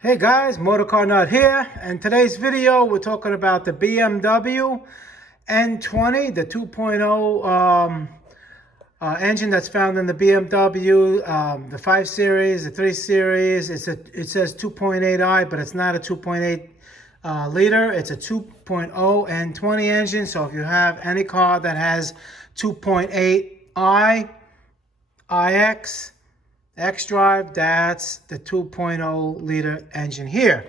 Hey guys, Motorcar Nut here, and today's video we're talking about the BMW N20, the 2.0 engine that's found in the BMW, the 5 Series, the 3 Series. It says 2.8i, but it's not a 2.8 liter. It's a 2.0 N20 engine. So if you have any car that has 2.8i, iX, xDrive, that's the 2.0 liter engine here.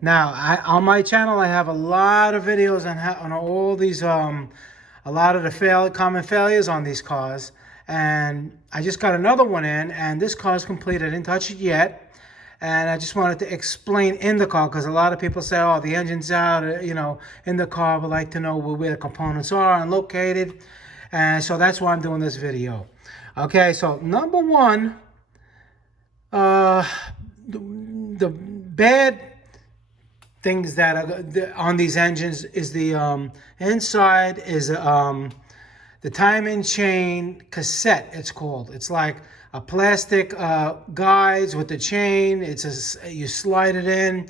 Now, on my channel, I have a lot of videos on all these, a lot of the common failures on these cars. And I just got another one in, and this car is complete. I didn't touch it yet. And I just wanted to explain in the car, because a lot of people say, oh, the engine's out, you know, in the car. Would like to know where the components are and located. And so that's why I'm doing this video. Okay, so number one, the bad things that are on these engines is the inside is the timing chain cassette, it's called. It's like a plastic guides with the chain. You slide it in.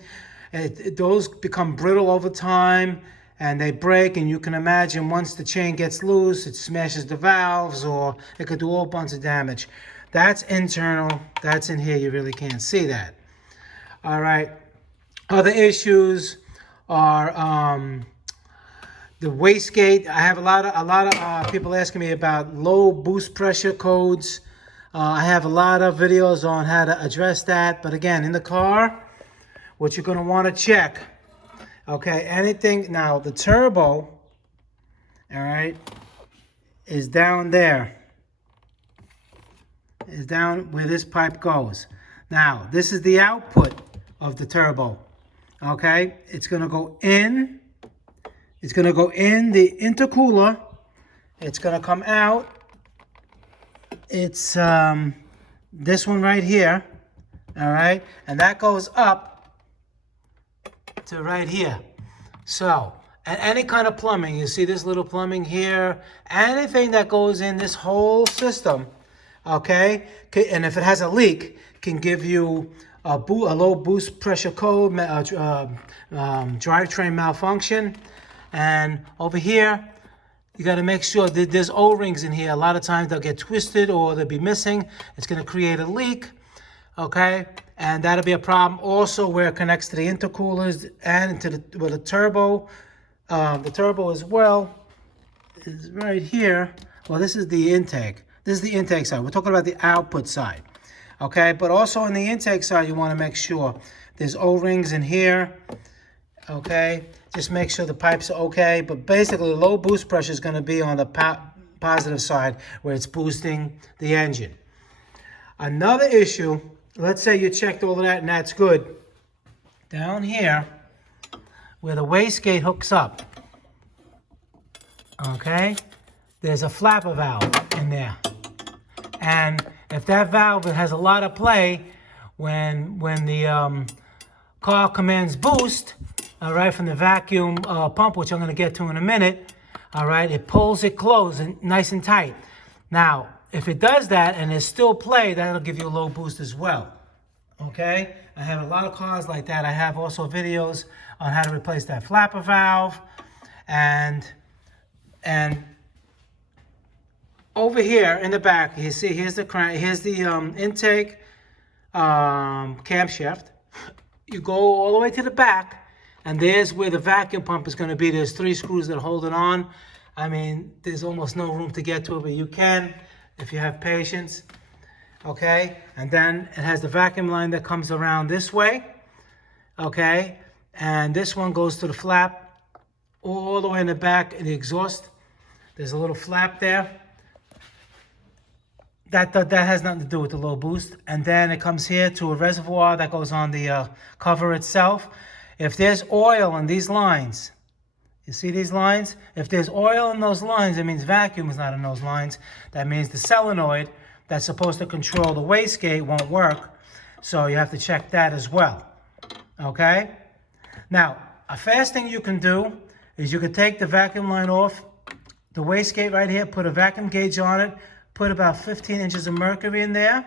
Those become brittle over time and they break, and you can imagine once the chain gets loose, it smashes the valves, or it could do all bunch of damage. That's internal. That's in here. You really can't see that. All right. Other issues are the wastegate. I have a lot of people asking me about low boost pressure codes. I have a lot of videos on how to address that. But again, in the car, what you're going to want to check. Okay, anything. Now, the turbo, all right, is down there. Is down where this pipe goes. Now, this is the output of the turbo. Okay, it's going to go in. It's going to go in the intercooler. It's going to come out. It's this one right here. All right, and that goes up to right here. So, and any kind of plumbing, you see this little plumbing here, anything that goes in this whole system, okay, and if it has a leak, can give you a low boost pressure code, drivetrain malfunction. And over here, you got to make sure that there's O-rings in here. A lot of times they'll get twisted or they'll be missing. It's going to create a leak, okay, and that'll be a problem. Also, where it connects to the intercoolers and to the turbo. The turbo as well is right here. Well, this is the intake. This is the intake side. We're talking about the output side. Okay, but also on the intake side, you want to make sure there's O-rings in here. Okay, just make sure the pipes are okay. But basically, the low boost pressure is going to be on the positive side where it's boosting the engine. Another issue, let's say you checked all of that and that's good. Down here, where the wastegate hooks up, okay, there's a flapper valve in there. And if that valve has a lot of play, when the car commands boost, all right, from the vacuum pump, which I'm going to get to in a minute, all right, it pulls it closed and nice and tight. Now, if it does that and there's still play, that'll give you a low boost as well. Okay, I have a lot of cars like that. I have also videos on how to replace that flapper valve, and over here in the back, you see, here's the crank, here's the intake camshaft. You go all the way to the back, and there's where the vacuum pump is going to be. There's 3 screws that hold it on. I mean, there's almost no room to get to it, but you can if you have patience. Okay, and then it has the vacuum line that comes around this way. Okay, and this one goes to the flap all the way in the back in the exhaust. There's a little flap there. That has nothing to do with the low boost. And then it comes here to a reservoir that goes on the cover itself. If there's oil in these lines, you see these lines? If there's oil in those lines, it means vacuum is not in those lines. That means the solenoid that's supposed to control the wastegate won't work. So you have to check that as well. Okay? Now, a fast thing you can do is you can take the vacuum line off the wastegate right here, put a vacuum gauge on it, put about 15 inches of mercury in there.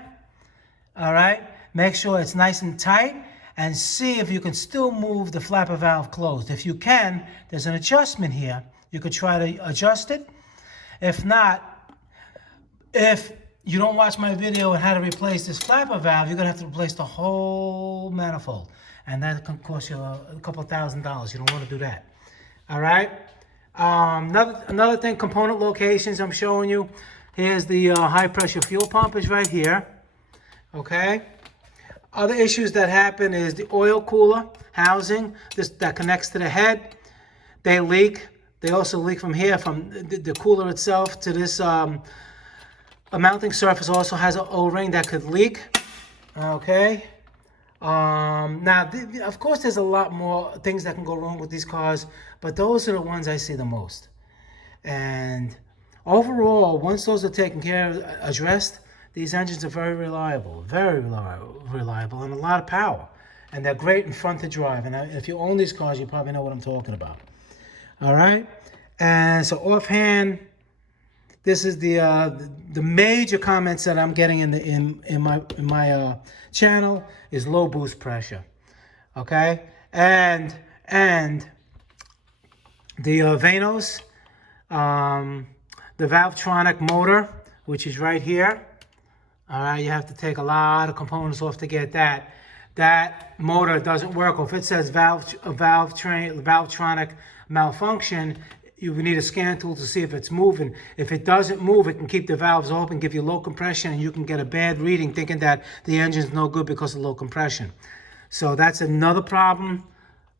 All right? Make sure it's nice and tight. and see if you can still move the flapper valve closed. If you can, there's an adjustment here. You could try to adjust it. If not, if you don't watch my video on how to replace this flapper valve, you're gonna have to replace the whole manifold. And that can cost you a couple $1,000. You don't wanna do that. All right? Another thing, component locations I'm showing you. Here's the high pressure fuel pump is right here. Okay? Other issues that happen is the oil cooler housing that connects to the head. They leak. They also leak from here, from the cooler itself to this. A mounting surface also has an O-ring that could leak. Okay. Now, of course, there's a lot more things that can go wrong with these cars, but those are the ones I see the most. And overall, once those are taken care of, addressed, these engines are very reliable, and a lot of power. And they're great in front to drive. And if you own these cars, you probably know what I'm talking about. All right. And so offhand, this is the major comments that I'm getting in my channel is low boost pressure. Okay. And the Vanos, the Valvetronic motor, which is right here. All right, you have to take a lot of components off to get that. That motor doesn't work. If it says Valvetronic malfunction, you need a scan tool to see if it's moving. If it doesn't move, it can keep the valves open, give you low compression, and you can get a bad reading thinking that the engine's no good because of low compression. So that's another problem,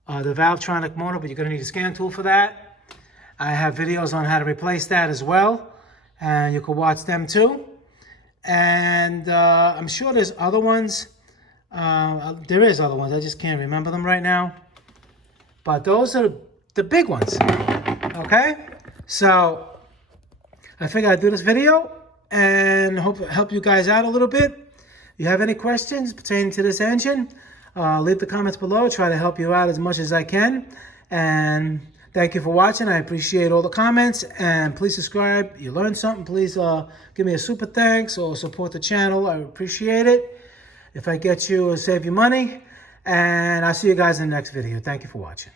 the Valvetronic motor, but you're gonna need a scan tool for that. I have videos on how to replace that as well, and you can watch them too. And I'm sure there's other ones. There is other ones. I just can't remember them right now. But those are the big ones. Okay? So I figured I'd do this video and hope it help you guys out a little bit. If you have any questions pertaining to this engine, leave the comments below. Try to help you out as much as I can. And thank you for watching. I appreciate all the comments, and please subscribe. You learned something, please give me a super thanks or support the channel. I appreciate it. If I get you, it'll save you money. And I'll see you guys in the next video. Thank you for watching.